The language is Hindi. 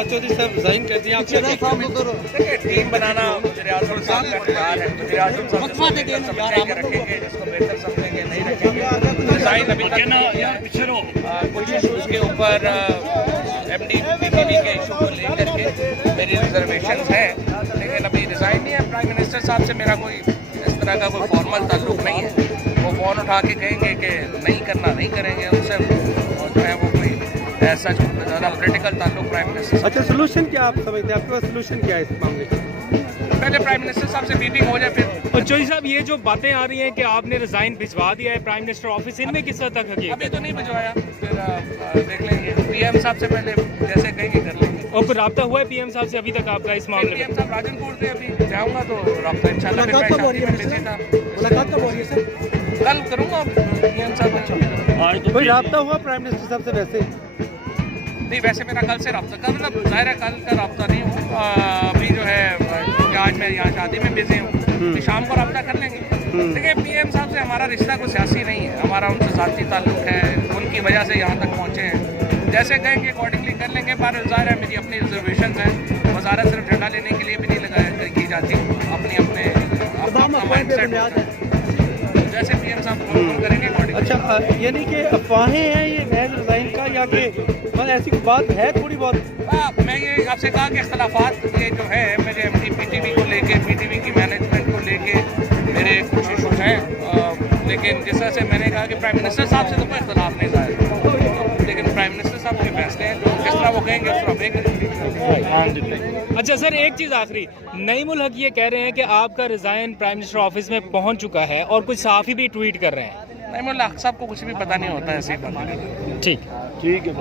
नवाज चौधरी साहब रिजाइन कर दिए, आप क्या कहते हैं? देखिए, टीम बनाना वज़ीर-ए-आज़म साहब का इख्तियार है। वज़ीर-ए-आज़म साहब समझेंगे, रखेंगे, जिसको बेहतर समझेंगे नहीं रखेंगे। डिज़ाइन अभी तक कुछ इशूज़ के ऊपर MD PTV के इशू को लेकर के मेरी रिजर्वेशन है, लेकिन अभी डिज़ाइन नहीं है। प्राइम मिनिस्टर साहब से मेरा कोई इस तरह का कोई फॉर्मल ताल्लुक नहीं है। वो फ़ोन उठा के कहेंगे कि नहीं करना नहीं करेंगे, उनसे और जो है वो कोई ऐसा ज़्यादा पॉलिटिकल ताल्लुक प्राइम मिनिस्टर। अच्छा, सोल्यूशन क्या आप समझते हैं, आपके पास सोल्यूशन क्या है इस मामले का? पहले प्राइम मिनिस्टर साहब से मीटिंग हो जाए फिर। और चौधरी साहब, ये जो बातें आ रही हैं कि आपने रिजाइन भिजवा दिया है प्राइम मिनिस्टर ऑफिस, इनमें किस हद तक हकीकत? अभी तो नहीं भिजवाया, फिर देख लेंगे। PM साहब से पहले जैसे कहेंगे कर लेंगे। और कोई राब्ता हुआ है PM साहब से अभी तक आपका इस मामले में? PM साहब राजनपुर थे, अभी जाऊँगा तो राब्ता इंशाल्लाह। मुलाकात कब हो रही है सर? कल करूँगा PM साहब। कोई राब्ता हुआ प्राइम मिनिस्टर साहब से वैसे? नहीं, वैसे मेरा कल से रब्ता, कल मतलब ज़ाहिर है कल का रब्ता नहीं हुआ। अभी जो है क्योंकि आज मैं यहाँ शादी में बिजी हूँ, तो शाम को रब्ता कर लेंगे। देखिए, PM साहब से हमारा रिश्ता कोई सियासी नहीं है, हमारा उनसे ज़ाती ताल्लुक है, उनकी वजह से यहाँ तक पहुँचे हैं। जैसे कहेंगे अकॉर्डिंगली कर लेंगे, पर ज़ाहिर है मेरी अपनी रिजर्वेशन है। वजारत सिर्फ झंडा लेने के लिए भी नहीं लगाया की जाती, अपना माइंड सेट होता है। जैसे PM साहब करेंगे अकॉर्डिंगली। अच्छा, यानी कि अफवाहें हैं ये महज रिजाइन का, या कि मतलब ऐसी कोई बात है थोड़ी बहुत? मैं ये आपसे कहा कि इख्तलाफात ये जो है मेरे MD PTV को लेके, PTV की मैनेजमेंट को लेके मेरे कुछ इशूज़ हैं, लेकिन जिस तरह से मैंने कहा कि प्राइम मिनिस्टर साहब से तो कोई इख्तलाफ नहीं था, लेकिन प्राइम मिनिस्टर साहब के फैसले हैं, जो जिस तरह वो कहेंगे उस तरह करेंगे। अच्छा सर, एक चीज़ आखिरी, नईमुल हक ये कह रहे हैं कि आपका रिजाइन प्राइम मिनिस्टर ऑफिस में पहुंच चुका है, और कुछ सहाफ़ी भी ट्वीट कर रहे हैं। नईमुल हक साहब को कुछ भी पता नहीं होता है ऐसी बात। ठीक है।